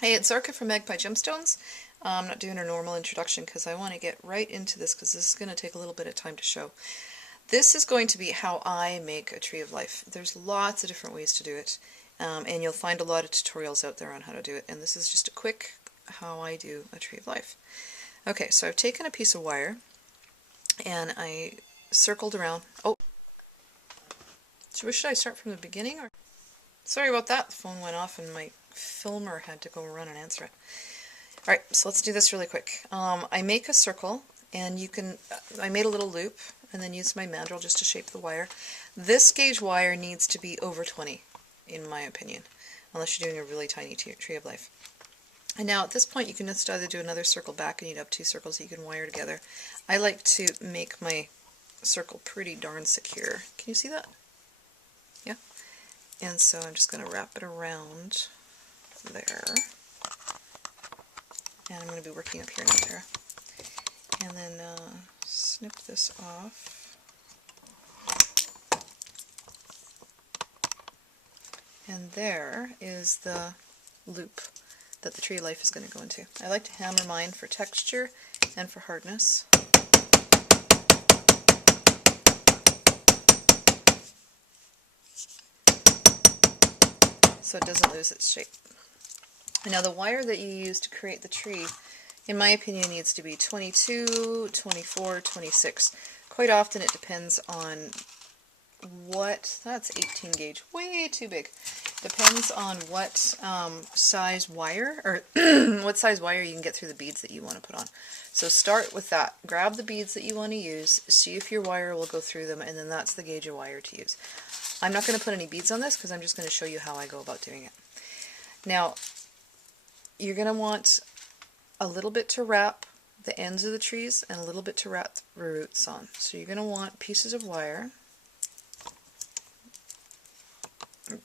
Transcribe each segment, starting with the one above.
Hey, it's Zarka from Magpie Gemstones. I'm not doing a normal introduction because I want to get right into this because this is going to take a little bit of time to show. This is going to be how I make a tree of life. There's lots of different ways to do it, and you'll find a lot of tutorials out there on how to do it, and this is just a quick how I do a tree of life. Okay, so I've taken a piece of wire and I circled around. Oh, so should I start from the beginning? Or sorry about that, the phone went off and my filmer had to go run and answer it. Alright, so let's do this really quick. I make a circle, and I made a little loop, and then used my mandrel just to shape the wire. This gauge wire needs to be over 20, in my opinion, unless you're doing a really tiny tree of life. And now at this point you can just either do another circle back and you'd have two circles that you can wire together. I like to make my circle pretty darn secure. Can you see that? Yeah? And so I'm just going to wrap it around there. And I'm going to be working up here now, Tara. And then snip this off. And there is the loop that the tree of life is going to go into. I like to hammer mine for texture and for hardness. So it doesn't lose its shape. And now the wire that you use to create the tree, in my opinion, needs to be 22, 24, 26. Quite often it depends on that's 18 gauge, way too big. Depends on what size wire, or what size wire you can get through the beads that you want to put on. So start with that. Grab the beads that you want to use, see if your wire will go through them, and then that's the gauge of wire to use. I'm not going to put any beads on this because I'm just going to show you how I go about doing it. Now, you're going to want a little bit to wrap the ends of the trees and a little bit to wrap the roots on. So you're going to want pieces of wire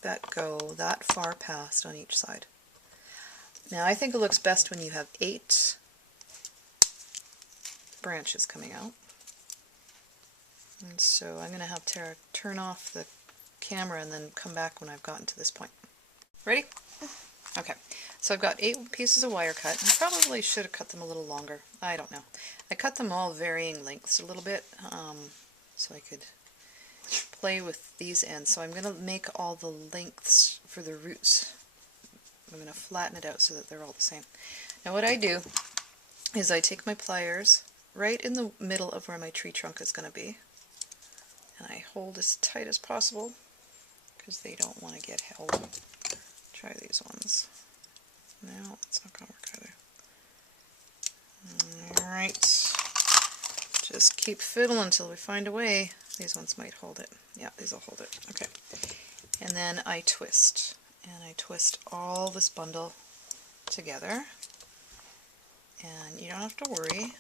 that go that far past on each side. Now I think it looks best when you have 8 branches coming out. And so I'm going to have Tara turn off the camera and then come back when I've gotten to this point. Ready? Okay, so I've got 8 pieces of wire cut. I probably should have cut them a little longer. I don't know. I cut them all varying lengths a little bit so I could play with these ends. So I'm going to make all the lengths for the roots. I'm going to flatten it out so that they're all the same. Now what I do is I take my pliers right in the middle of where my tree trunk is going to be, and I hold as tight as possible because they don't want to get held. Try these ones. No, it's not going to work either. Alright, just keep fiddling until we find a way. These ones might hold it. Yeah, these will hold it. Okay. And then I twist. And I twist all this bundle together. And you don't have to worry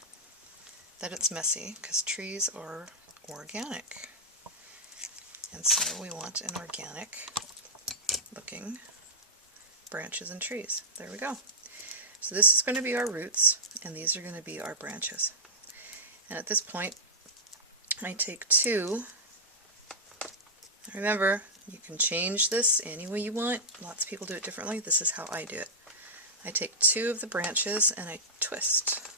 that it's messy because trees are organic. And so we want an organic looking branches and trees. There we go. So this is going to be our roots and these are going to be our branches. And at this point I take 2. Remember, you can change this any way you want. Lots of people do it differently. This is how I do it. I take 2 of the branches and I twist.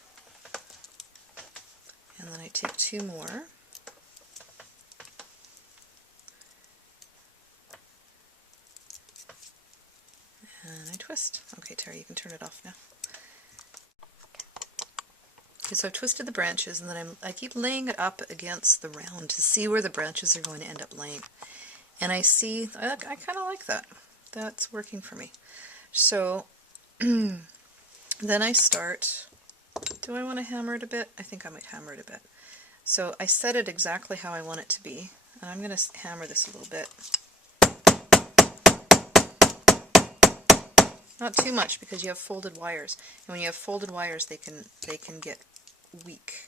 And then I take 2 more. And I twist. Okay, Tara, you can turn it off now. Okay, so I've twisted the branches, and then I keep laying it up against the round to see where the branches are going to end up laying. And I see, I kind of like that. That's working for me. So then I start, do I want to hammer it a bit? I think I might hammer it a bit. So I set it exactly how I want it to be, and I'm going to hammer this a little bit. Not too much because you have folded wires, and when you have folded wires they can get weak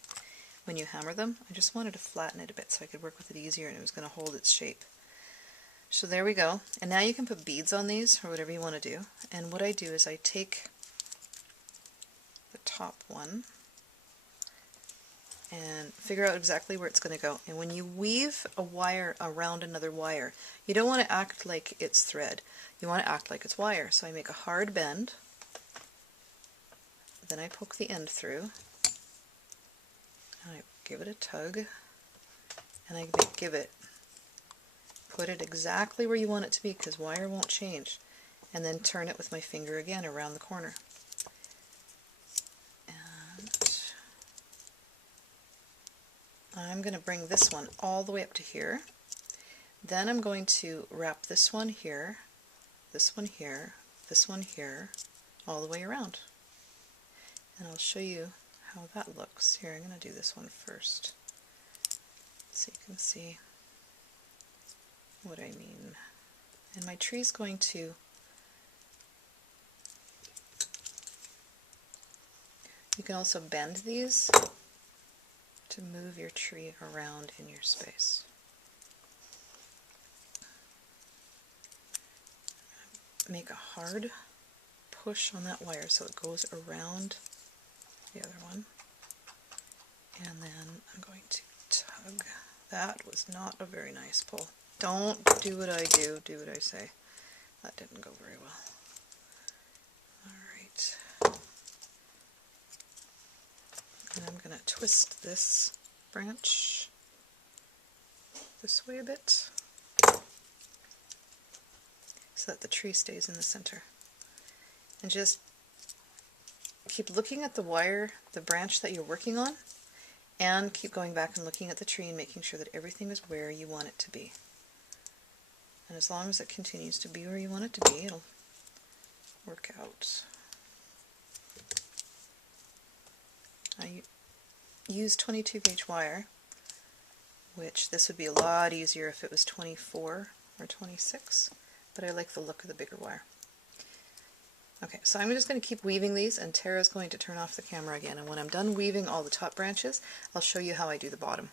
when you hammer them. I just wanted to flatten it a bit so I could work with it easier and it was going to hold its shape. So there we go. And now you can put beads on these or whatever you want to do. And what I do is I take the top one and figure out exactly where it's going to go. And when you weave a wire around another wire, you don't want to act like it's thread. You want to act like it's wire. So I make a hard bend Then I poke the end through, and I give it a tug, and I put it exactly where you want it to be, because wire won't change, and then turn it with my finger again around the corner. And I'm going to bring this one all the way up to here. Then I'm going to wrap this one here, this one here, this one here, all the way around. And I'll show you how that looks. Here, I'm going to do this one first, so you can see what I mean. And my tree's going to, you can also bend these to move your tree around in your space. Make a hard push on that wire so it goes around the other one. And then I'm going to tug. That was not a very nice pull. Don't do what I do, do what I say. That didn't go very well. Alright. And I'm going to twist this branch this way a bit, so that the tree stays in the center. And just keep looking at the wire, the branch that you're working on, and keep going back and looking at the tree and making sure that everything is where you want it to be. And as long as it continues to be where you want it to be, it'll work out. I use 22 gauge wire, which this would be a lot easier if it was 24 or 26. But I like the look of the bigger wire. Okay, so I'm just going to keep weaving these, and Tara's going to turn off the camera again, and when I'm done weaving all the top branches, I'll show you how I do the bottom.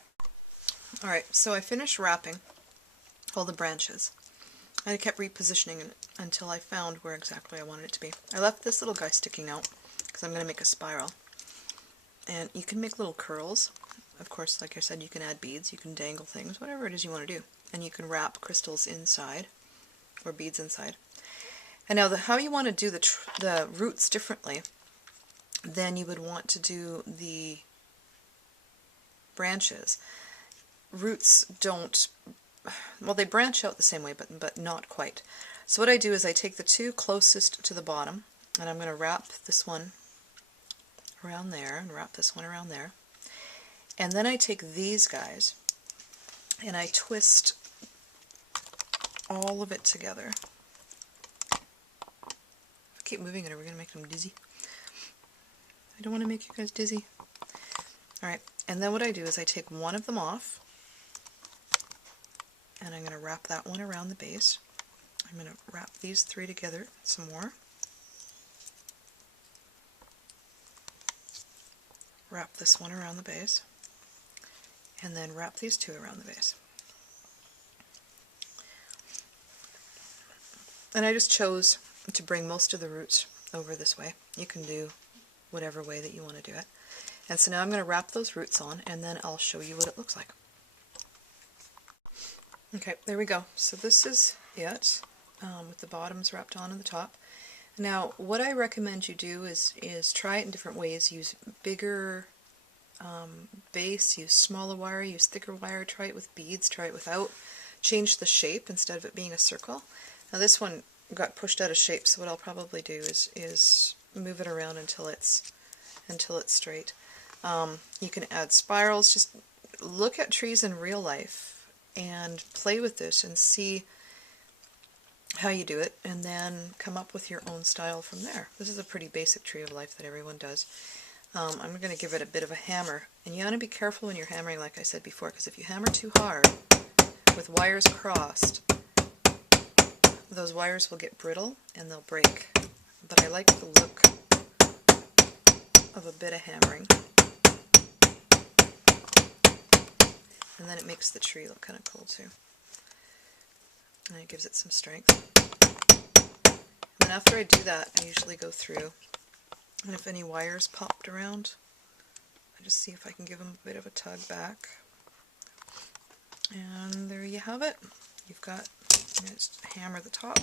Alright, so I finished wrapping all the branches. I kept repositioning it until I found where exactly I wanted it to be. I left this little guy sticking out because I'm going to make a spiral. And you can make little curls. Of course, like I said, you can add beads, you can dangle things, whatever it is you want to do. And you can wrap crystals inside, or beads inside. And now how you want to do the roots differently than you would want to do the branches. Roots don't, well, they branch out the same way, but not quite. So what I do is I take the two closest to the bottom, and I'm going to wrap this one around there, and wrap this one around there. And then I take these guys, and I twist all of it together. Keep moving it, or we're going to make them dizzy. I don't want to make you guys dizzy. Alright, and then what I do is I take one of them off, and I'm going to wrap that one around the base. I'm going to wrap these three together some more. Wrap this one around the base, and then wrap these two around the base. And I just chose to bring most of the roots over this way. You can do whatever way that you want to do it. And so now I'm going to wrap those roots on, and then I'll show you what it looks like. Okay, there we go. So this is it, with the bottoms wrapped on and the top. Now, what I recommend you do is try it in different ways. Use bigger base, use smaller wire, use thicker wire, try it with beads, try it without. Change the shape instead of it being a circle. Now this one got pushed out of shape, so what I'll probably do is move it around until it's straight. You can add spirals. Just look at trees in real life and play with this and see how you do it, and then come up with your own style from there. This is a pretty basic tree of life that everyone does. I'm going to give it a bit of a hammer, and you want to be careful when you're hammering, like I said before, because if you hammer too hard with wires crossed, those wires will get brittle and they'll break. But I like the look of a bit of hammering. And then it makes the tree look kind of cool too. And it gives it some strength. And then after I do that, I usually go through, and if any wires popped around, I just see if I can give them a bit of a tug back. And there you have it. You've got, just hammer the top.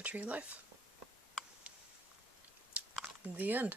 have a tree of life. The end.